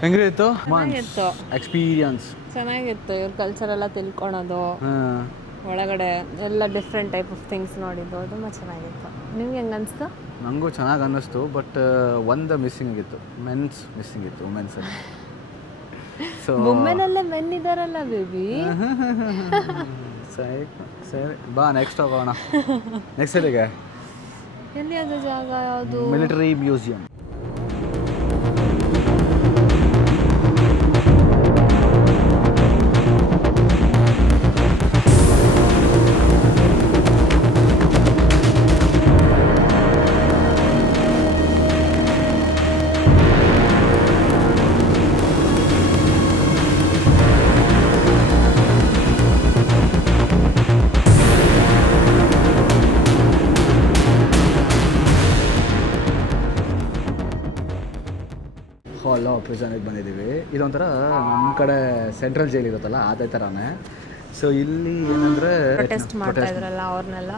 ಹೆಂಗಿತ್ತು ಚೆನ್ನಾಗಿತ್ತು, ಎಕ್ಸ್ಪೀರಿಯನ್ಸ್? ಚೆನ್ನಾಗಿತ್ತು. ಇವ್ರ ಕಲ್ಚರ್ ಎಲ್ಲ ತಿಳ್ಕೊಳೋದು, ಒಳಗಡೆ ಎಲ್ಲ ಡಿಫ್ರೆಂಟ್ ಟೈಪ್ ಆಫ್ ಥಿಂಗ್ಸ್ ನೋಡಿದ್ದು ತುಂಬ ಚೆನ್ನಾಗಿತ್ತು. ನಿಮ್ಗೆ ಹೆಂಗೆ ಅನಿಸ್ತು? ನನಗೂ ಚೆನ್ನಾಗಿ ಅನ್ನಿಸ್ತು, ಬಟ್ ಒಂದು ಮಿಸ್ಸಿಂಗ್ ಆಗಿತ್ತು, ಮೆನ್ಸ್ ಮಿಸ್ಸಿಂಗ್ ಇತ್ತು, ವುಮೆನ್ಸಲ್ಲಿ. ಸೊ ಬೊಮ್ಮೆನಲ್ಲೇ ಮೆನ್ ಇದಾರಲ್ಲ ಬೇಬಿ. ಸರಿ ಸರಿ, ಬಾ ನೆಕ್ಸ್ಟ್ ಹೋಗೋಣ. ನೆಕ್ಸ್ಟ್ ಎಲ್ಲಿಗೆ? ಎಲ್ಲಿ ಅದು ಜಾಗ ಯಾವುದು? Military museum. ಹಾಲ್ ಪ್ರಿಸನ್ಗೆ ಬಂದಿದ್ದೀವಿ. ಇದೊಂಥರ ನಮ್ಮ ಕಡೆ ಸೆಂಟ್ರಲ್ ಜೈಲ್ ಇರುತ್ತಲ್ಲ ಅದೇ ಥರನೇ. ಸೊ ಇಲ್ಲಿ ಏನಂದರೆ ಪ್ರೊಟೆಸ್ಟ್ ಮಾಡ್ತಾ ಇದ್ರಲ್ಲ ಅವ್ರನ್ನೆಲ್ಲ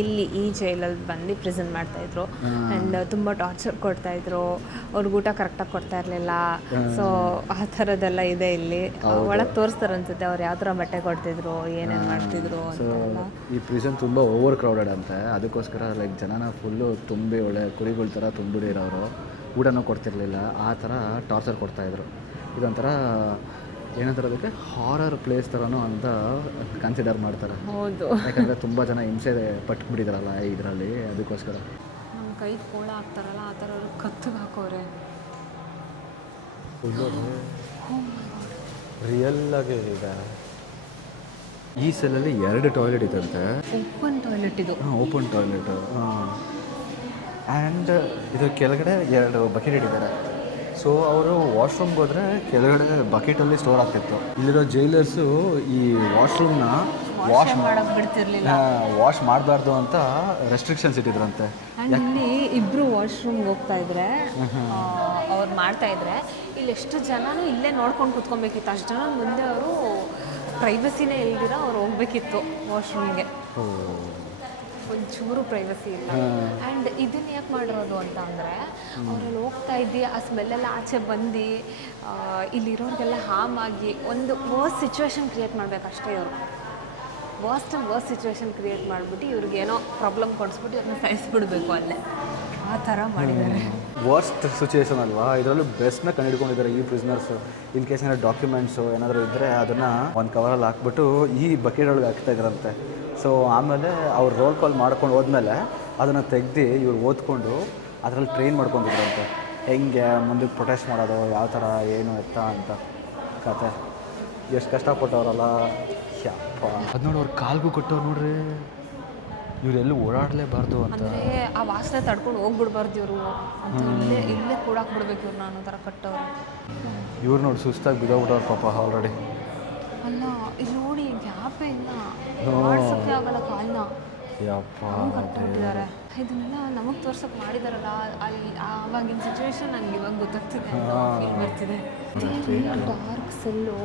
ಇಲ್ಲಿ ಈ ಜೈಲಲ್ಲಿ ಬಂದು ಪ್ರೆಸೆಂಟ್ ಮಾಡ್ತಾಯಿದ್ರು. ಆ್ಯಂಡ್ ತುಂಬ ಟಾರ್ಚರ್ ಕೊಡ್ತಾಯಿದ್ರು, ಅವ್ರಿಗೆ ಊಟ ಕರೆಕ್ಟಾಗಿ ಕೊಡ್ತಾ ಇರಲಿಲ್ಲ. ಸೊ ಆ ಥರದ್ದೆಲ್ಲ ಇದೆ ಇಲ್ಲಿ. ಒಳಗೆ ತೋರಿಸ್ತಾರೆ ಅನ್ಸುತ್ತೆ ಅವ್ರು ಯಾವ ಥರ ಬಟ್ಟೆ ಕೊಡ್ತಿದ್ರು, ಏನೇನು ಮಾಡ್ತಿದ್ರು ಅಂತ. ಈ ಪ್ರಿಸನ್ ತುಂಬ ಓವರ್ ಕ್ರೌಡೆಡ್ ಅಂತೆ, ಅದಕ್ಕೋಸ್ಕರ ಲೈಕ್ ಜನನ ಫುಲ್ಲು ತುಂಬಿ ಒಳ್ಳೆ ಕುರಿಗಳ ಥರ ತುಂಬಿಡಿರೋರು, ಊಟನೂ ಕೊಡ್ತಿರ್ಲಿಲ್ಲ, ಆ ಥರ ಟಾರ್ಚರ್ ಕೊಡ್ತಾಯಿದ್ರು. ಇದೊಂಥರ ಏನಂತಾರೆ ಅದಕ್ಕೆ, ಹಾರರ್ ಪ್ಲೇಸ್ ಥರನೂ ಅಂತ ಕನ್ಸಿಡರ್ ಮಾಡ್ತಾರೆ. ಹೌದು, ಯಾಕಂದರೆ ತುಂಬ ಜನ ಹಿಂಸೆ ಪಟ್ಬಿಟ್ಟಿದಾರಲ್ಲ ಇದರಲ್ಲಿ, ಅದಕ್ಕೋಸ್ಕರ. ನಮ್ಮ ಕೈ ಕೋಳ ಹಾಕ್ತಾರಲ್ಲ ಆ ಥರ ಕತ್ತಿಗೆ ಹಾಕೋರೆ. ರಿಯಲ್ ಆಗಿ ಇದೆ. ಈ ಸೆಲ್ಲಲ್ಲಿ 2 ಟಾಯ್ಲೆಟ್ ಇದಂತೆ. ಓಪನ್ ಟಾಯ್ಲೆಟ್ ಇದು. Open toilet. ಆ್ಯಂಡ್ ಇದು ಕೆಳಗಡೆ 2 ಬಕೆಟ್ ಇಟ್ಟಿದ್ದಾರೆ. ಸೊ ಅವರು ವಾಶ್ರೂಮ್ಗೆ ಹೋದರೆ ಕೆಳಗಡೆ ಬಕೆಟಲ್ಲಿ ಸ್ಟೋರ್ ಆಗ್ತಿತ್ತು. ಇಲ್ಲಿರೋ ಜೈಲರ್ಸು ಈ ವಾಶ್ರೂಮ್ನ ವಾಶ್ ಮಾಡಬಾರ್ದು ಅಂತ ರೆಸ್ಟ್ರಿಕ್ಷನ್ಸ್ ಇಟ್ಟಿದ್ರಂತೆ. ಇಲ್ಲಿ ಇಬ್ಬರು ವಾಶ್ರೂಮ್ಗೆ ಹೋಗ್ತಾ ಇದ್ರೆ, ಅವ್ರು ಮಾಡ್ತಾ ಇದ್ರೆ, ಇಲ್ಲಿ ಎಷ್ಟು ಜನನೂ ಇಲ್ಲೇ ನೋಡ್ಕೊಂಡು ಕೂತ್ಕೊಬೇಕಿತ್ತು. ಅಷ್ಟು ಜನ ಮುಂದೆ ಅವರು ಪ್ರೈವಸಿನೇ ಇಲ್ದಿರ ಅವ್ರು ಹೋಗ್ಬೇಕಿತ್ತು ವಾಶ್ರೂಮ್ಗೆ. ಒಂಚೂರು ಪ್ರೈವಸಿ ಇಲ್ಲ. ಆ್ಯಂಡ್ ಇದನ್ನು ಯಾಕೆ ಮಾಡಿರೋದು ಅಂತ ಅಂದರೆ, ಅವರಲ್ಲಿ ಹೋಗ್ತಾ ಇದ್ದು ಆ ಸ್ಮೆಲ್ಲೆಲ್ಲ ಆಚೆ ಬಂದು ಇಲ್ಲಿರೋರಿಗೆಲ್ಲ ಹಾರ್ಮ್ ಆಗಿ ಒಂದು ವರ್ಸ್ಟ್ ಸಿಚುವೇಶನ್ ಕ್ರಿಯೇಟ್ ಮಾಡಬೇಕಷ್ಟೇ. ಇವರು ವರ್ಸ್ಟ್ ಸಿಚುವೇಶನ್ ಕ್ರಿಯೇಟ್ ಮಾಡಿಬಿಟ್ಟು ಇವ್ರಿಗೇನೋ ಪ್ರಾಬ್ಲಮ್ ಕೊಡಿಸ್ಬಿಟ್ಟು ಇವ್ರನ್ನ ಸಹಿಸ್ಬಿಡ್ಬೇಕು ಅಲ್ಲೇ, ಆ ಥರ ಮಾಡಿದ್ದಾರೆ. ವರ್ಸ್ಟ್ ಸಿಚುವೇಶನ್ ಅಲ್ವಾ, ಇದರಲ್ಲೂ ಬೆಸ್ಟ್ನ ಕಂಡುಹಿಡ್ಕೊಂಡಿದ್ದಾರೆ ಈ ಪ್ರಿಸ್ನರ್ಸು. ಇನ್ ಕೇಸ್ ಏನಾದ್ರು ಡಾಕ್ಯುಮೆಂಟ್ಸು ಏನಾದರೂ ಇದ್ದರೆ ಅದನ್ನು ಒಂದು ಕವರಲ್ಲಿ ಹಾಕ್ಬಿಟ್ಟು ಈ ಬಕೆಟ್ ಒಳಗೆ ಹಾಕ್ತಾ ಇದ್ರಂತೆ. ಸೊ ಆಮೇಲೆ ಅವ್ರು ರೋಲ್ ಕಾಲ್ ಮಾಡ್ಕೊಂಡು ಹೋದ್ಮೇಲೆ ಅದನ್ನು ತೆಗ್ದು ಇವ್ರು ಓದ್ಕೊಂಡು ಅದರಲ್ಲಿ ಟ್ರೈನ್ ಮಾಡ್ಕೊಂಡಿದ್ರಂತೆ, ಹೆಂಗೆ ಮುಂದಕ್ಕೆ ಪ್ರೊಟೆಸ್ಟ್ ಮಾಡೋದು, ಯಾವ ಥರ ಏನು ಎತ್ತ ಅಂತ ಕತೆ. ಎಷ್ಟು ಕಷ್ಟಪಟ್ಟವ್ರಲ್ಲ ಯಪ್ಪ. ಅದು ನೋಡಿ ಅವ್ರು ಕಾಲ್ಗೂ ಕೊಟ್ಟವ್ರು ನೋಡ್ರಿ, ಇವರೆಲ್ಲೂ ಓಡಾಡಲೇಬಾರ್ದು ಅಂತ. ಅಂದರೆ ಆ ವಾಸನೆ ತಡ್ಕೊಂಡು ಹೋಗ್ಬಿಡ್ಬಾರ್ದು ಇವರು ಅಂತ ಇಲ್ಲೇ ಕೂಡಾಕ್ಬಿಡ್ಬೇಕು ಇವ್ರು, ನಾನು ಥರ ಕಟ್ಟವ್ರು. ಇವ್ರು ನೋಡಿ ಸುಸ್ತಾಗಿ ಬಿದ್ದೋಗ್ಬಿಟ್ಟವ್ರು ಪಾಪ ಆಲ್ರೆಡಿ. ಅಲ್ಲ ಇಲ್ಲಿ ನೋಡಿ ಗ್ಯಾಪೇ ಇಲ್ಲ, ಮಾಡ್ಸೋಕ್ಕೆ ಆಗಲ್ಲ ಕಾಲನ್ನ, ಕಟ್ಬಿಟ್ಟಿದ್ದಾರೆ. ಇದನ್ನೆಲ್ಲ ನಮಗೆ ತೋರ್ಸೋಕೆ ಮಾಡಿದಾರಲ್ಲ, ಅಲ್ಲಿ ಆವಾಗಿನ ಸಿಚುವೇಶನ್ ನನಗೆ ಇವಾಗ ಗೊತ್ತಾಗ್ತಿದೆ, ಫೀಲ್ ಬರ್ತಿದೆ. ಡಾರ್ಕ್ ಸೆಲ್ಲು,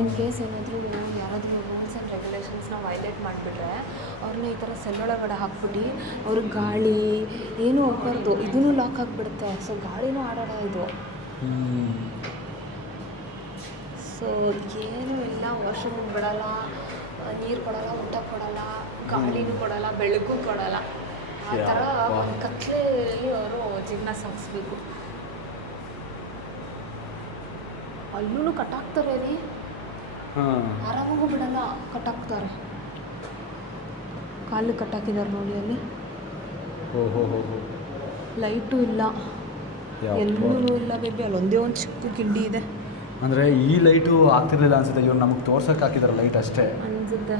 ಇನ್ ಕೇಸ್ ಏನಾದರೂ ಯಾರಾದರೂ ರೂಲ್ಸ್ ಆ್ಯಂಡ್ ರೆಗ್ಯುಲೇಷನ್ಸ್ನ ವೈಲೇಟ್ ಮಾಡಿಬಿಟ್ರೆ ಅವ್ರನ್ನ ಈ ಥರ ಸೆಲ್ಲೊಳಗಡೆ ಹಾಕ್ಬಿಟ್ಟು ಅವ್ರಿಗೆ ಗಾಳಿ ಏನೂ ಹೋಗ್ಬಾರ್ದು, ಇದೂ ಲಾಕ್ ಆಗಿಬಿಡುತ್ತೆ. ಸೊ ಗಾಳಿನೂ ಆಡೋಣ ಇದು. ಸೊ ಏನೂ ಇಲ್ಲ, ವಾಶ್ರೂಮಿಗೆ ಬಿಡಲ್ಲ, ನೀರು ಕೊಡಲ್ಲ, ಊಟ ಕೊಡಲ್ಲ, ಗಾಳಿನೂ ಕೊಡಲ್ಲ, ಬೆಳಕು ಕೊಡಲ್ಲ. ಆ ಥರ ಕತ್ಲೆಯಲ್ಲಿ ಅವರು ಜೀವನ ಸಾಗಿಸ್ಬೇಕು. ಅಲ್ಲೂ ಕಟ್ಟಾಕ್ತಾರೆ ರೀ, ಆರಾಮಾಗೂ ಬಿಡಲ್ಲ, ಕಟ್ಟಾಕ್ತಾರೆ. ಕಾಲು ಕಟ್ಟಾಕಿದ್ದಾರೆ ನೋಡಿ ಅಲ್ಲಿ. ಲೈಟು ಇಲ್ಲ, ಎಲ್ಲೂ ಇಲ್ಲ ಬೇಬಿ. ಅಲ್ಲೊಂದೇ ಒಂದು ಚಿಕ್ಕ ಕಿಂಡಿ ಇದೆ. ಅಂದರೆ ಈ ಲೈಟು ಆಗ್ತಿರ್ಲಿಲ್ಲ ಅನ್ಸುತ್ತೆ, ಇವ್ರು ನಮಗೆ ತೋರ್ಸೋಕೆ ಹಾಕಿದಾರೆ ಲೈಟ್ ಅಷ್ಟೇ ಅನ್ಸುತ್ತೆ.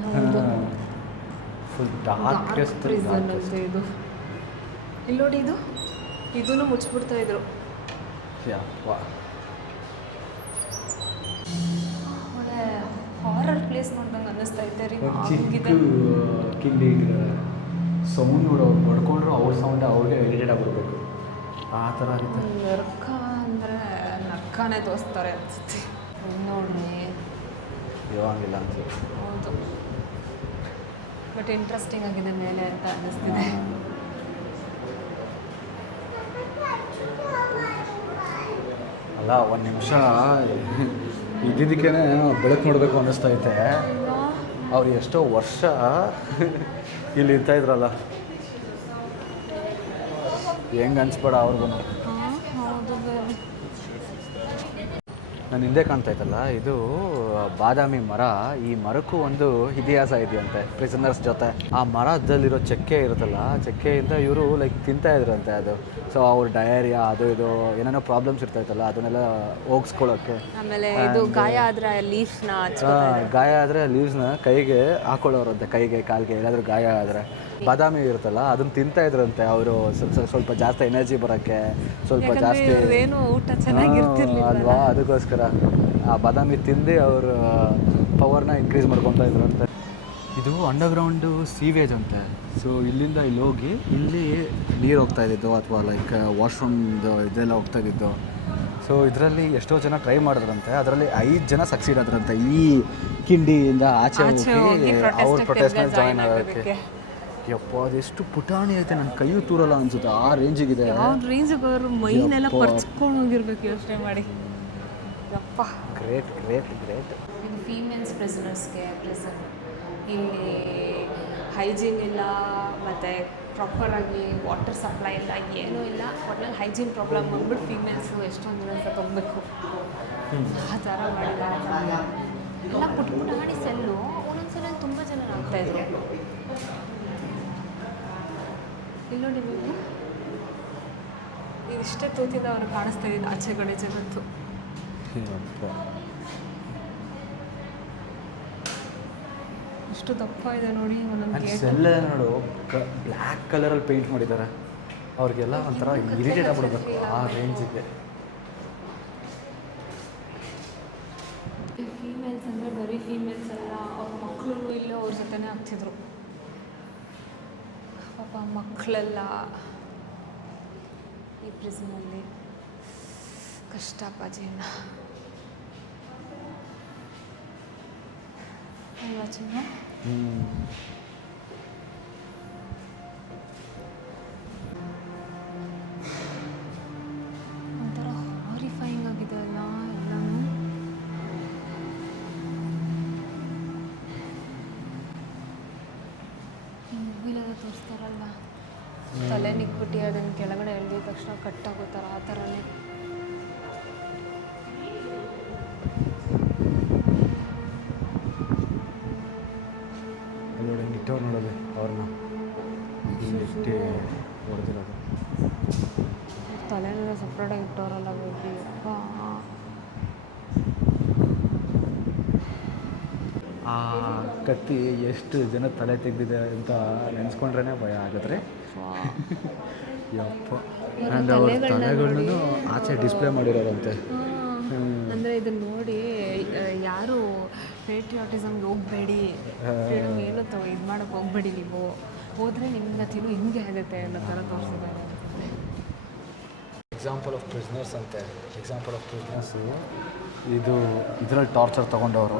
ಫುಲ್ ಡಾರ್ಕೆಸ್ಟ್ ಪ್ರಿಸನ್ ಅಂತ ಇದು. ಇಲ್ಲಿ ನೋಡಿ, ಇದನ್ನು ಮುಚ್ಚಿಬಿಡ್ತಾ ಇದ್ರು. ಒಳ್ಳೆ ಹಾರರ್ ಪ್ಲೇಸ್ ನೋಡ್ದಂಗೆ ಅನ್ನಿಸ್ತಾ ಇದ್ದೆ ರೀ. ಕಿಂಡಿ ಇಟ್ಟಿದ್ದಾರೆ, ಸೌಂಡ್ ಹೊಡ್ಕೊಂಡ್ರು ಅವ್ರ ಸೌಂಡ್ ಅವ್ರಿಗೆ ಎಡಿಟೆಡ್ ಆಗಿಬಿಡ್ಬೇಕು, ಆ ಥರ ಆಗುತ್ತೆ. ನರ್ಕ ಅಂದರೆ ನರ್ಕನೇ ತೋರಿಸ್ತಾರೆ ಅನಿಸುತ್ತೆ ನೋಡ್ರಿ. ಇವಾಗಿಲ್ಲ ಅನ್ಸುತ್ತೆ. ಹೌದು, ಬಟ್ ಇಂಟ್ರೆಸ್ಟಿಂಗ್ ಆಗಿದೆ ಮೇಲೆ ಅಂತ ಅನ್ನಿಸ್ತಿದೆ. ಅಲ್ಲ ಅಲ್ಲ ಒಂದು ನಿಮಿಷ ಇದ್ದಿದ್ದಕ್ಕೇ ಬೆಳಕು ನೋಡಬೇಕು ಅನ್ನಿಸ್ತೈತೆ. ಅವ್ರು ಎಷ್ಟೋ ವರ್ಷ ಇಲ್ಲಿ ಇರ್ತಾಯಿದ್ರಲ್ಲ, ಹೆಂಗೆ ಅನ್ಸ್ಬೇಡ ಅವ್ರಿಗೂ. ನಾನು ಹಿಂದೆ ಕಾಣ್ತಾ ಇತ್ತಲ್ಲ, ಇದು ಬಾದಾಮಿ ಮರ. ಈ ಮರಕ್ಕೂ ಒಂದು ಇತಿಹಾಸ ಇದೆಯಂತೆ ಪ್ರಿಸನರ್ಸ್ ಜೊತೆ. ಆ ಮರದಲ್ಲಿರೋ ಚಕ್ಕೆ ಇರುತ್ತಲ್ಲ, ಚಕ್ಕೆಯಿಂದ ಇವರು ಲೈಕ್ ತಿಂತಾ ಇದ್ರಂತೆ ಅದು. ಸೊ ಅವ್ರ ಡಯರಿಯಾ ಅದು ಇದು ಏನೇನೋ ಪ್ರಾಬ್ಲಮ್ಸ್ ಇರ್ತಾಯಿತ್ತಲ್ಲ, ಅದನ್ನೆಲ್ಲ ಹೋಗಿಸ್ಕೊಳ್ಳೋಕ್ಕೆ. ಆಮೇಲೆ ಇದು ಗಾಯ ಆದರೆ ಲೀವ್ಸ್ನ ಕೈಗೆ ಹಾಕೊಳ್ಳೋರಂತೆ, ಕೈಗೆ ಕಾಲಿಗೆ ಏನಾದರೂ ಗಾಯ ಆದರೆ. ಬಾದಾಮಿ ಇರುತ್ತಲ್ಲ, ಅದನ್ನು ತಿಂತಾ ಇದ್ರಂತೆ ಅವರು, ಸ್ವಲ್ಪ ಜಾಸ್ತಿ ಎನರ್ಜಿ ಬರೋಕ್ಕೆ, ಸ್ವಲ್ಪ ಜಾಸ್ತಿ ಏನು ಊಟ ಚೆನ್ನಾಗಿರ್ತಿರ್ಲಿಲ್ಲ ಅಲ್ವಾ. ಅದಕ್ಕೋಸ್ಕರ ಆ ಬಾದಾಮಿ ತಿಂದು ಅವ್ರ ಪವರ್ನ ಇನ್ಕ್ರೀಸ್ ಮಾಡ್ಕೊತಾ ಇದ್ರಂತೆ. ಇದು ಅಂಡರ್ಗ್ರೌಂಡು ಸೀವೇಜ್ ಅಂತೆ. ಸೊ ಇಲ್ಲಿಂದ ಇಲ್ಲಿ ಹೋಗಿ ಇಲ್ಲಿ ನೀರು ಹೋಗ್ತಾ ಇದ್ದಿದ್ದು, ಅಥವಾ ಲೈಕ್ ವಾಶ್ರೂಮ್ದು ಇದೆಲ್ಲ ಹೋಗ್ತಾ ಇದ್ದಿದ್ದು. ಸೊ ಇದರಲ್ಲಿ ಎಷ್ಟೋ ಜನ ಟ್ರೈ ಮಾಡಿದ್ರಂತೆ, ಅದರಲ್ಲಿ 5 ಜನ ಸಕ್ಸೀಡ್ ಆದ್ರಂತೆ ಈ ಕಿಂಡಿಯಿಂದ ಆಚೆ ಹೋಗಿ ಅವ್ರ ಪ್ರೊಟೆಸ್ಟ್ನ ಜಾಯ್ನ್ ಆಗೋಕ್ಕೆ. ಯಪ್ಪ, ಅದೆಷ್ಟು ಪುಟಾಣಿ ಐತೆ, ನನ್ನ ಕೈಯೂ ತೂರಲ್ಲ ಅನ್ಸುತ್ತೆ, ಆ ರೇಂಜಿಗಿದೆ. ರೇಂಜಿಗೆ ಅವರು ಮೈನೆಲ್ಲ ಪರ್ಚ್ಕೊಂಡು ಹೋಗಿರ್ಬೇಕು, ಯೋಚನೆ ಮಾಡಿ. ಯಪ್ಪ, ಗ್ರೇಟ್ ಗ್ರೇಟ್ ಗ್ರೇಟ್. ಇದು ಫೀಮೇಲ್ಸ್ ಪ್ರಿಸನರ್ಸ್ಗೆ ಪ್ರಿಸನ್. ಇಲ್ಲಿ ಹೈಜೀನ್ ಇಲ್ಲ, ಮತ್ತು ಪ್ರಾಪರಾಗಿ ವಾಟರ್ ಸಪ್ಲೈ ಇಲ್ಲ, ಏನೂ ಇಲ್ಲ. ಒಟ್ನಲ್ಲಿ ಹೈಜೀನ್ ಪ್ರಾಬ್ಲಮ್ ಬಂದ್ಬಿಟ್ಟು ಫೀಮೇಲ್ಸು ಎಷ್ಟೊಂದು ದಿನ ತಗೋಬೇಕು, ಆ ಥರ ಮಾಡಿದ್ದಾರೆ. ಎಲ್ಲ ಪುಟಾಣಿ ಸೆಲ್ಲು ಒಂದೊಂದ್ಸಲ ತುಂಬ ಜನ ಆಗ್ತಾಯಿದ್ರು. ಇಲ್ಲಿ ನೋಡಿ ನೀವು, ಇದಿಷ್ಟೇ ತೂತಿಂದ ಅವ್ರು ಕಾಣಿಸ್ತಾ ಇದ್ದು ಆಚೆ ಕಡೆ ಜಗತ್ತು. ಎಷ್ಟು ದಪ್ಪ ಇದೆ ನೋಡಿ ಒಂದೊಂದು ಸೆಲ್ಲ ನೋಡು, ಬ್ಲ್ಯಾಕ್ ಕಲರಲ್ಲಿ ಪೇಂಟ್ ಮಾಡಿದ್ದಾರೆ. ಅವ್ರಿಗೆಲ್ಲ ಒಂಥರ ಇರಿಟೇಟ್ ಆಗ್ಬಿಡ್ಬೇಕು ಆ ರೇಂಜಿಗೆ. ಫೀಮೇಲ್ಸ್ ಅಂದರೆ ಬರೀ ಫೀಮೇಲ್ಸ್ ಅಲ್ಲ, ಅವ್ರ ಮಕ್ಕಳು ಇಲ್ಲೇ ಅವ್ರ ಜೊತೆನೇ ಆಗ್ತಿದ್ರು. ಪಾಪ ಮಕ್ಕಳೆಲ್ಲ ಈ ಪ್ರಿಸನಲ್ಲಿ ಕಷ್ಟಪ್ಪ ಜೀವನ ಅಲ್ವಾ ಚಿನ್ನ? ಒಂಥರ ಹಾರಿಫೈಯಿಂಗ್ ಆಗಿದೆ ಅಲ್ಲ ಎಲ್ಲನೂ. ಈ ಮೂವಿಲೆಲ್ಲ ತೋರಿಸ್ತಾರಲ್ಲ, ತಲೆ ನಿಕ್ಬಿಟ್ಟು ಅದನ್ನು ಕೆಳಗಡೆ ಎಳೆದ ತಕ್ಷಣ ಕಟ್ಟಾಗೋ ಥರ, ಆ ಥರನೇ. ನೋಡಿ ಇಟ್ಟವ್ರು ನೋಡೋದು ಅವ್ರನ್ನ ಇಷ್ಟೇ ಹೊಡೆದಿರೋದು. ತಲೆನೆಲ್ಲ ಸಪ್ರೇಟಾಗಿ ಇಟ್ಟವರಲ್ಲ ಬೇಬಿ. ಆ ಕತ್ತಿ ಎಷ್ಟು ಜನ ತಲೆ ತೆಗೆದಿದೆ ಅಂತ ನೆನೆಸ್ಕೊಂಡ್ರೇ ಭಯ ಆಗುತ್ತೆ. ಯಪ್ಪ. ಆ್ಯಂಡ್ ಅವ್ರ ತಲೆಗಳನ್ನು ಆಚೆ ಡಿಸ್ಪ್ಲೇ ಮಾಡಿರೋರಂತೆ. ಅಂದರೆ ಇದನ್ನು ನೋಡಿ ಯಾರು ಪೇಟ್ರಿಯಾಟಿಸಮ್ಗೆ ಹೋಗಬೇಡಿ, ಏನು ಇದು ಮಾಡೋಕ್ಕೆ ಹೋಗಬೇಡಿ, ನೀವು ಹೋದರೆ ನಿಮ್ಮ ತಿರು ಹಿಂಗೆ ಆಗುತ್ತೆ ಅನ್ನೋ ಥರ ತೋರಿಸಿದ್ದಾರೆ. ಎಕ್ಸಾಂಪಲ್ ಆಫ್ ಪ್ರಿಸ್ನರ್ಸ್ ಅಂತೆ. ಎಕ್ಸಾಂಪಲ್ ಆಫ್ ಪ್ರಿಸ್ನರ್ಸು ಇದು ಇದರಲ್ಲಿ ಟಾರ್ಚರ್ ತೊಗೊಂಡವರು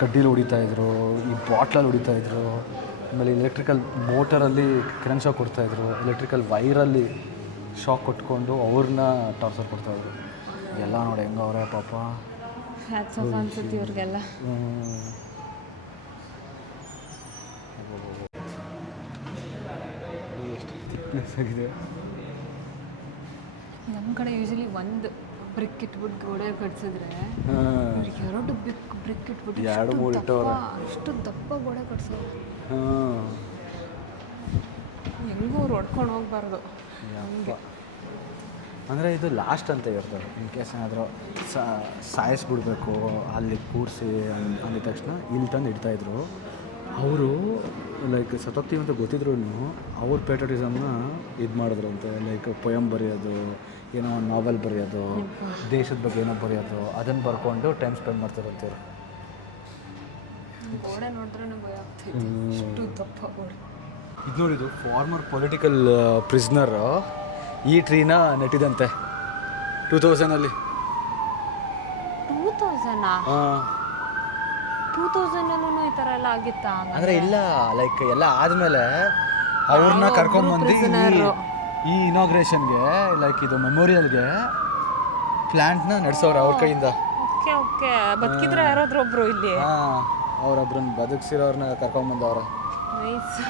ಕಡ್ಡಿಲಿ ಹೊಡಿತಾಯಿದ್ರು, ಈ ಬಾಟ್ಲಲ್ಲಿ ಹೊಡಿತಾಯಿದ್ರು, ಆಮೇಲೆ ಎಲೆಕ್ಟ್ರಿಕಲ್ ಮೋಟರಲ್ಲಿ ಕರೆಂಟ್ ಶಾಕ್ ಕೊಡ್ತಾಯಿದ್ರು, ಎಲೆಕ್ಟ್ರಿಕಲ್ ವೈರಲ್ಲಿ ಶಾಕ್ ಕೊಟ್ಕೊಂಡು ಅವ್ರನ್ನ ಟಾರ್ಚರ್ ಕೊಡ್ತಾಯಿದ್ರು. ಎಲ್ಲ ನೋಡಿ ಹೆಂಗೆ ಅವರೇ ಪಾಪ. ಅನ್ಸುತ್ತೆ ಇವ್ರಿಗೆಲ್ಲ. ಎಷ್ಟು ಥಿಕ್ನೆಸ್ ಆಗಿದೆ. ನಮ್ಮ ಕಡೆ ಯೂಶಲಿ ಒಂದು ಬ್ರಿಕ್ ಇಟ್ಬಿಟ್ಟು ಗೋಡೆ ಕಟ್ಸಿದ್ರೆ, 2 ಬ್ರಿಕ್ ಇಟ್ಬಿಟ್ಟು 2-3 ಇಟ್ಟವ್ರೆ. ಅಷ್ಟು ದಪ್ಪ ಗೋಡೆ ಕಟ್ಸೋರು. ಹೆಂಗೂ ಅವ್ರು ಹೊಡ್ಕೊಂಡು ಹೋಗ್ಬಾರ್ದು. ಅಂದರೆ ಇದು ಲಾಸ್ಟ್ ಅಂತ ಇರ್ತದೆ. ಇನ್ ಕೇಸ್ ಏನಾದರೂ ಸಾಯಿಸ್ಬಿಡ್ಬೇಕು ಅಲ್ಲಿ ಕೂರಿಸಿ ಅಂದಿದ ತಕ್ಷಣ ಇಲ್ಲಿ ತಂದು ಇಡ್ತಾಯಿದ್ರು. ಅವರು ಲೈಕ್ ಸತ್ತೋಗ್ತೀವಿ ಅಂತ ಗೊತ್ತಿದ್ರು ಅವ್ರ ಪೇಟ್ರಿಯಾಟಿಸಮ್ನ ಇದು ಮಾಡಿದ್ರಂತೆ. ಲೈಕ್ ಪೊಯಮ್ ಬರೆಯೋದು, ಏನೋ ಒಂದು ನಾವೆಲ್ ಬರೆಯೋದು, ದೇಶದ ಬಗ್ಗೆ ಏನೋ ಬರೆಯೋದು, ಅದನ್ನು ಬರ್ಕೊಂಡು ಟೈಮ್ ಸ್ಪೆಂಡ್ ಮಾಡ್ತಿರಂತೆ. ಗೋಡೆ ನೋಡಿದ್ರೆ ಭಯ ಆಗ್ತೈತೆ, ಇಷ್ಟು ದಪ್ಪ ಗೋಡೆ. ಇದು ನೋಡಿದ್ದು ಫಾರ್ಮರ್ ಪೊಲಿಟಿಕಲ್ ಪ್ರಿಸ್ನರ್ ಈ ಟ್ರೀನ ನೆಟ್ಟಿದಂತೆ 2000ಅಲ್ಲಿ. 2000 ಈ ಥರ ಎಲ್ಲ ಆಗಿತ್ತಾ? ಅಂದರೆ ಇಲ್ಲ, ಲೈಕ್ ಎಲ್ಲ ಆದಮೇಲೆ ಅವ್ರನ್ನ ಕರ್ಕೊಂಡ್ಬಂದು ಈ ಇನಾಗ್ರೇಷನ್ಗೆ, ಲೈಕ್ ಇದು ಮೆಮೋರಿಯಲ್ಗೆ ಪ್ಲ್ಯಾಂಟ್ನ ನಡೆಸೋರು ಅವ್ರ ಕೈಯಿಂದ. ಓಕೆ ಓಕೆ, ಬದುಕಿದ್ರೆ ಯಾರಾದ್ರೂ ಒಬ್ರು ಇಲ್ಲಿ. ಹಾಂ, ಅವ್ರೊಬ್ರನ್ನ ಬದುಕಿಸಿರೋರ್ನ ಕರ್ಕೊಂಬಂದವ್ರೆ. ನೈಸ್.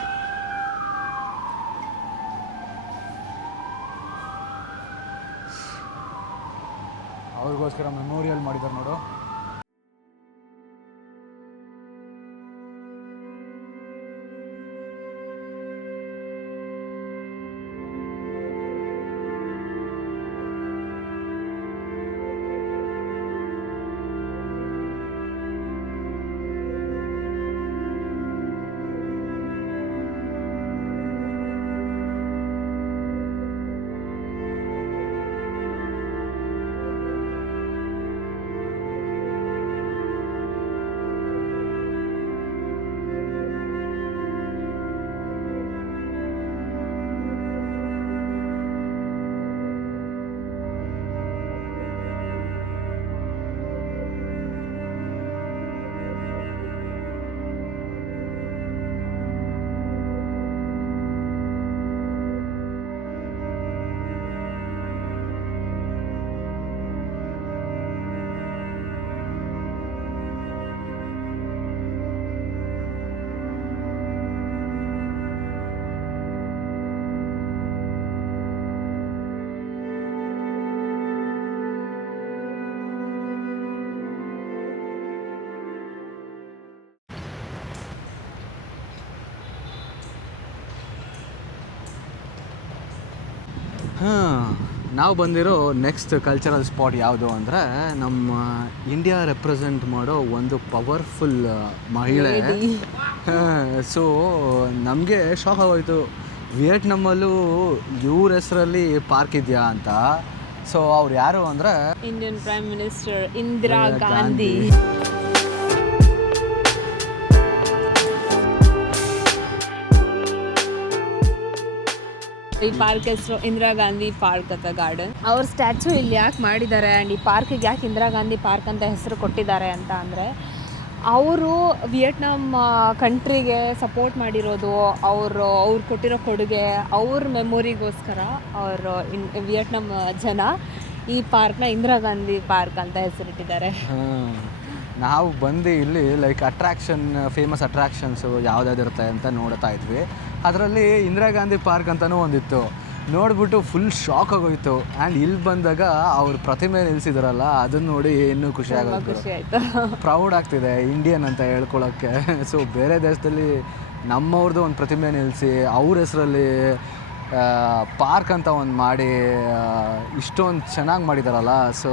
ಅವ್ರಿಗೋಸ್ಕರ ಮೆಮೋರಿಯಲ್ ಮಾಡಿದ್ದಾರೆ ನೋಡು. ನಾವು ಬಂದಿರೋ ನೆಕ್ಸ್ಟ್ ಕಲ್ಚರಲ್ ಸ್ಪಾಟ್ ಯಾವುದು ಅಂದರೆ ನಮ್ಮ ಇಂಡಿಯಾ ರೆಪ್ರೆಸೆಂಟ್ ಮಾಡೋ ಒಂದು ಪವರ್ಫುಲ್ ಮಹಿಳೆ. ಸೊ ನಮಗೆ ಶಾಕ್ ಆಗೋಯ್ತು, ವಿಯೆಟ್ನಾಮಲ್ಲೂ ಇವ್ರ ಹೆಸರಲ್ಲಿ ಪಾರ್ಕ್ ಇದೆಯಾ ಅಂತ. ಸೊ ಅವ್ರು ಯಾರು ಅಂದರೆ Indian prime minister Indira Gandhi. ಈ ಪಾರ್ಕ್ ಹೆಸರು ಇಂದಿರಾ ಗಾಂಧಿ ಪಾರ್ಕ್ ಅಂತ ಗಾರ್ಡನ್. ಅವ್ರ ಸ್ಟ್ಯಾಚು ಇಲ್ಲಿ ಯಾಕೆ ಮಾಡಿದ್ದಾರೆ ಆ್ಯಂಡ್ ಈ ಪಾರ್ಕಿಗೆ ಯಾಕೆ ಇಂದಿರಾ ಗಾಂಧಿ ಪಾರ್ಕ್ ಅಂತ ಹೆಸರು ಕೊಟ್ಟಿದ್ದಾರೆ ಅಂತ ಅಂದರೆ, ಅವರು ವಿಯೆಟ್ನಾಂ ಕಂಟ್ರಿಗೆ ಸಪೋರ್ಟ್ ಮಾಡಿರೋದು, ಅವ್ರು ಕೊಟ್ಟಿರೋ ಕೊಡುಗೆ, ಅವ್ರ ಮೆಮೊರಿಗೋಸ್ಕರ ಅವರು ವಿಯೆಟ್ನಾಂ ಜನ ಈ ಪಾರ್ಕ್ನ ಇಂದಿರಾ ಗಾಂಧಿ ಪಾರ್ಕ್ ಅಂತ ಹೆಸರಿಟ್ಟಿದ್ದಾರೆ. ನಾವು ಬಂದು ಇಲ್ಲಿ ಲೈಕ್ ಫೇಮಸ್ ಅಟ್ರಾಕ್ಷನ್ಸು ಯಾವುದಾದಿರುತ್ತೆ ಅಂತ ನೋಡ್ತಾ ಇದ್ವಿ. ಅದರಲ್ಲಿ ಇಂದಿರಾ ಗಾಂಧಿ ಪಾರ್ಕ್ ಅಂತಲೂ ಒಂದಿತ್ತು. ನೋಡಿಬಿಟ್ಟು ಫುಲ್ ಶಾಕ್ ಆಗೋಯಿತು. ಆ್ಯಂಡ್ ಇಲ್ಲಿ ಬಂದಾಗ ಅವ್ರ ಪ್ರತಿಮೆ ನಿಲ್ಲಿಸಿದಾರಲ್ಲ, ಅದನ್ನು ನೋಡಿ ಇನ್ನೂ ಖುಷಿ ಆಯಿತು. ಪ್ರೌಡ್ ಆಗ್ತಿದೆ ಇಂಡಿಯನ್ ಅಂತ ಹೇಳ್ಕೊಳ್ಳೋಕ್ಕೆ. ಸೊ ಬೇರೆ ದೇಶದಲ್ಲಿ ನಮ್ಮವ್ರದ್ದು ಒಂದು ಪ್ರತಿಮೆ ನಿಲ್ಲಿಸಿ ಅವ್ರ ಹೆಸರಲ್ಲಿ ಪಾರ್ಕ್ ಅಂತ ಒಂದು ಮಾಡಿ ಇಷ್ಟೊಂದು ಚೆನ್ನಾಗಿ ಮಾಡಿದಾರಲ್ಲ, ಸೊ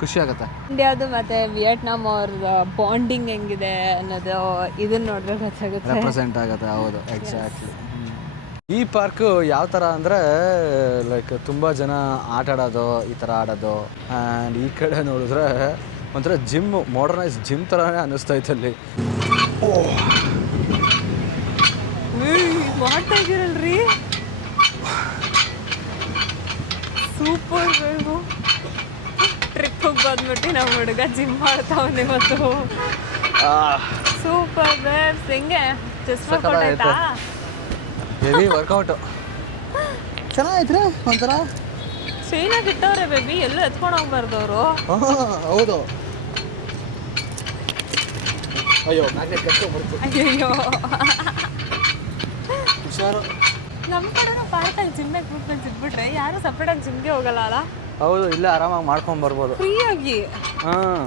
ಖುಷಿ ಆಗುತ್ತೆ. ಇಂಡಿಯಾದು ಮತ್ತು ವಿಯೆಟ್ನಾಂ ಅವ್ರದ್ದು ಬಾಂಡಿಂಗ್ ಹೆಂಗಿದೆ ಅನ್ನೋದು ಇದನ್ನು ನೋಡಿದ್ರೆ ಗೊತ್ತಾಗುತ್ತೆ, ರೆಪ್ರೆಸೆಂಟ್ ಆಗುತ್ತೆ. ಹೌದು, ಎಕ್ಸಾಕ್ಟ್ಲಿ. ಈ ಪಾರ್ಕು ಯಾವ ಥರ ಅಂದರೆ ಲೈಕ್ ತುಂಬ ಜನ ಆಟ ಆಡೋದು, ಈ ಥರ ಆಡೋದು. ಆ್ಯಂಡ್ ಈ ಕಡೆ ನೋಡಿದ್ರೆ ಒಂಥರ ಜಿಮ್, ಮಾಡರ್ನೈಸ್ ಜಿಮ್ ಥರನೇ ಅನ್ನಿಸ್ತೈತೆ ಅಲ್ಲಿ. ಮಾಡ್ತಾ ಇದ್ದೀರಲ್ರಿ, ಸೂಪರ್. ಟ್ರಿಪ್ಪಿಗೆ ಬಂದ್ಬಿಟ್ಟು ನಮ್ಮ ಹುಡುಗ ಜಿಮ್ ಮಾಡ್ತಾವನೆ ಇವತ್ತು. Super babes. ಹೆಂಗೆ ಚೆಸ್ಟ್ ವರ್ಕೌಟ್ ಆಯ್ತಾ? ಹೆವಿ ವರ್ಕೌಟು ಚೆನ್ನಾಗೈತ್ರಿ. ಒಂಥರ ಚೈನಾಗಿ ಇಟ್ಟವ್ರೆ ಬೇಬಿ, ಎಲ್ಲೂ ಎತ್ಕೊಂಡು ಹೋಗ್ಬಾರ್ದು ಅವರು. ಹೌದು. ಅಯ್ಯೋ ಅಯ್ಯೋ, ಹುಷಾರು. ನಮ್ಮ ಕಡೆನೂ ಪಾರ್ಕಲ್ಲಿ ಜಿಮ್ ಎಕ್ವಿಪ್ಮೆಂಟ್ಸ್ ಇಟ್ಬಿಟ್ರೆ ಯಾರು ಸಪ್ರೇಟಾಗಿ ಜಿಮ್ಗೆ ಹೋಗಲ್ಲ ಅಲ್ಲ. ಹೌದು, ಇಲ್ಲೇ ಆರಾಮಾಗಿ ಮಾಡ್ಕೊಂಡು ಬರ್ಬೋದು ಫ್ರೀಯಾಗಿ. ಹಾಂ,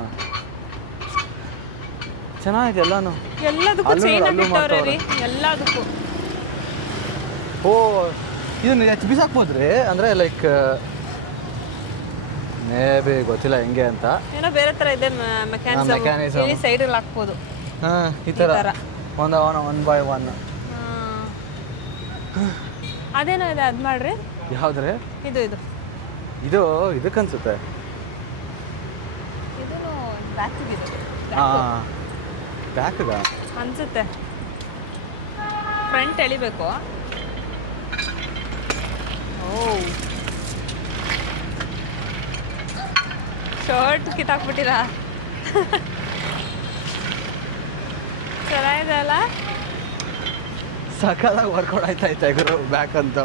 ಚೆನ್ನಾಗಿದೆ ಎಲ್ಲಾನು. ಎಲ್ಲದಕ್ಕೂ ಚೈನಾಗಿ ಇಟ್ಟವ್ರೆ ರೀ, ಎಲ್ಲದಕ್ಕೂ. ಓ, ಇದನ್ನು ಎತ್ತು ಬಿಸಾಕ್ಬೋದ್ರಿ? ಅಂದರೆ ಲೈಕ್ ಮೇ ಬಿ ಗೊತ್ತಿಲ್ಲ ಹೆಂಗೆ ಅಂತ. ಏನೋ ಬೇರೆ ಥರ ಇದೆ ಮೆಕ್ಯಾನಿಸಮ್. ಇಲ್ಲಿ ಸೈಡಲ್ಲಿ ಹಾಕ್ಬೋದು. ಹಾಂ, ಈ ಥರ ಒನ್ ಬೈ ಒನ್. ಅದೇನೋ ಇದೆ, ಅದು ಮಾಡ್ರಿ. ಯಾವುದ್ರಿ? ಇದು ಇದಕ್ಕನ್ಸುತ್ತೆ. ಇದು ಬ್ಯಾಕಿಗಿದೆ. ಹಾಂ, ಬ್ಯಾಕ್ಗ ಅನ್ಸುತ್ತೆ. ಫ್ರಂಟ್ ಎಳಿಬೇಕು. ಓ, ಶರ್ಟ್ ಕಿತ್ತಾಕ್ಬಿಟ್ಟಿರಾ? ಚೆನ್ನಾಗಿದೆ ಅಲ್ಲ? ಸಕಾಲಾಗಿ ವರ್ಕೌಟ್ ಆಯ್ತಾಯ್ತಾ ಗುರು ಬ್ಯಾಕ್ ಅಂತ.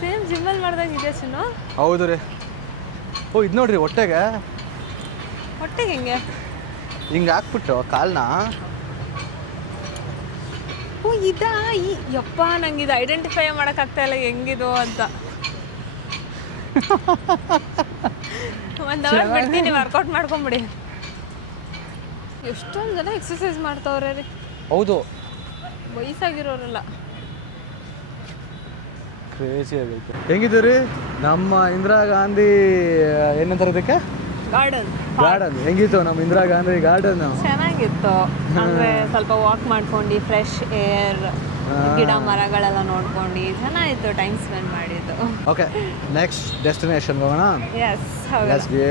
ಸೇಮ್ ಜಿಮ್ಮಲ್ಲಿ ಮಾಡ್ದಂಗೆ ಇದೆ ಸುನು. ಹೌದು ರೀ, ಓ ಇದು ನೋಡ್ರಿ ಹೊಟ್ಟೆಗೆ ಹೊಟ್ಟೆಗೆ ಹೆಂಗೆ? ಹಿಂಗೆ ಹಾಕ್ಬಿಟ್ಟು ಕಾಲನ್ನ. ಓ ಇದಾ ಯಪ್ಪ, ನಂಗೆ ಇದು ಐಡೆಂಟಿಫೈ ಮಾಡೋಕ್ಕಾಗ್ತಾ ಇಲ್ಲ ಹೆಂಗಿದು ಅಂತ. ಒಂದು ಅವರ್ ಬಿಡ್ತೀನಿ, ವರ್ಕೌಟ್ ಮಾಡ್ಕೊಂಬಿಡಿ. ಎಷ್ಟೊಂದು ಜನ ಎಕ್ಸಸೈಸ್ ಮಾಡ್ತಾವ್ರೆ ರೀ. ಹೌದು, ವಯಸ್ಸಾಗಿರೋರಲ್ಲ. ಕ್ರೇಜಿ ಆಗೈತೆ. ಹೆಂಗಿದೆ ರೀ ನಮ್ಮ ಇಂದಿರಾ ಗಾಂಧಿ ಏನಂತಾರೆ ಇದಕ್ಕೆ? ಗಾರ್ಡನ್ ಹೆಂಗಿತ್ತು ನಮ್ಮ ಇಂದಿರಾ ಗಾಂಧಿ ಗಾರ್ಡನ್? ಚೆನ್ನಾಗಿತ್ತು. ಅಂದರೆ ಸ್ವಲ್ಪ ವಾಕ್ ಮಾಡ್ಕೊಂಡು ಫ್ರೆಶ್ ಏರ್, ಗಿಡ ಮರಗಳೆಲ್ಲ ನೋಡ್ಕೊಂಡು ಚೆನ್ನಾಗಿತ್ತು ಟೈಮ್ ಸ್ಪೆಂಡ್ ಮಾಡಿದ್ದು. ಓಕೆ, ನೆಕ್ಸ್ಟ್ ಡೆಸ್ಟಿನೇಷನ್ ಹೋಗೋಣ. Yes, let's go.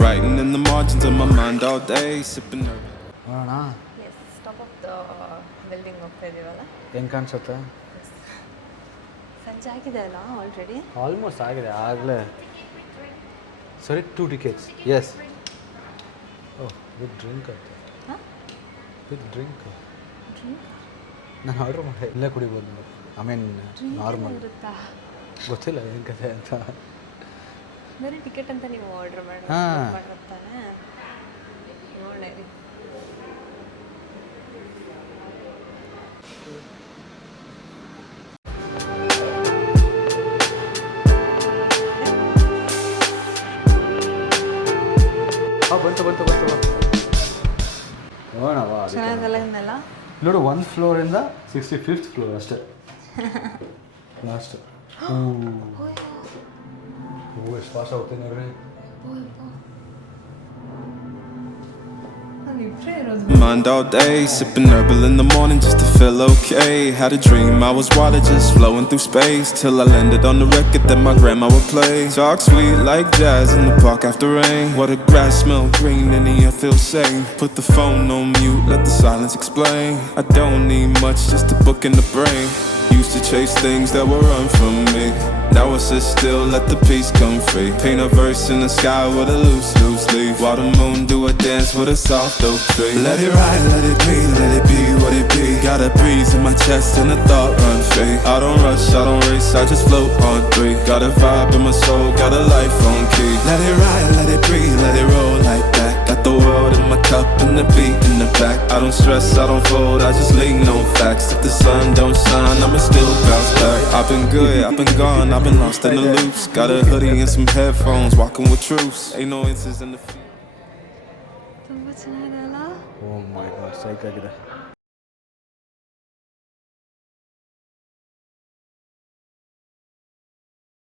Writing in the margins of my mind all day, sipping her. ನೋಡೋಣ yes, top of the building ಹೋಗ್ತಾ ಇದೀವಲ್ಲ. ಹೆಂಗೆ ಕಾಣಿಸುತ್ತೆ? ಸಂಜೆ ಆಗಿದೆ ಅಲ್ಲ ಆಲ್ರೆಡಿ. ಆಲ್ಮೋಸ್ಟ್ ಆಗಿದೆ ಆಗಲೇ. ಸರಿ, 2 tickets. Yes. Oh, with drink ಅಂತ. ವಿತ್ ಡ್ರಿಂಕ್ ನಾನು ಆರ್ಡ್ರ್ ಮಾಡಿ ಇಲ್ಲೇ ಕುಡಿಬೋದು. ಐ ಮೀನ್ ನಾರ್ಮಲ್ ಇರುತ್ತಾ? ಗೊತ್ತಿಲ್ಲ ಏನು ಕತೆ ಅಂತ. ಬರೀ ಟಿಕೆಟ್ ಅಂತ ನೀವು ಆರ್ಡರ್ ಹಾಂ. ಮಾಡಿರ್ತಾನೆ. ಒಳ್ಳೆ ರೀ. ಬಂತು ನೋಡೋಣವಾ? ಚೆನ್ನಾಗಲ್ಲ ಇನ್ನೆಲ್ಲ. ನೋಡು, 1 ಫ್ಲೋರಿಂದ 65th ಫ್ಲೋರ್ ಅಷ್ಟೇ ಲಾಸ್ಟ್. ಎಷ್ಟು ಫಾಸ್ಟ್ ಹೋಗ್ತೀನಿ ನೋಡ್ರಿ. Mind all day, sipping herbal in the morning just to feel okay. Had a dream, I was water just flowing through space, till I landed on the record that my grandma would play. Talk sweet like jazz in the park after rain. What the grass smell green and the air feels sane. Put the phone on mute, let the silence explain. I don't need much, just a book in the brain. Used to chase things that were run from me. Now I sit still, let the peace come free. Paint a verse in the sky with a loose leaf. While the moon do a dance with a soft oak tree. Let it ride, let it be, let it be what it be. Got a breeze in my chest and a thought run free. I don't rush, I don't race, I just float on 3. Got a vibe in my soul, got a life on key. Let it ride, let it breathe, let it roll like that. Got the world in my cup and the beat in the back. I don't stress, I don't fold, I just lean on facts. If the sun don't shine, I'ma still bounce back. I've been good, I've been gone, I've been lost in the loops. Got a hoodie and some headphones, walking with truths. Ain't no inches in the feet. ತುಂಬ ಚೆನ್ನಾಗಿದೆ ಅಲ್ಲ? ಓ ಮೈ god, ಸೈಕ್ ಆಗಿದೆ.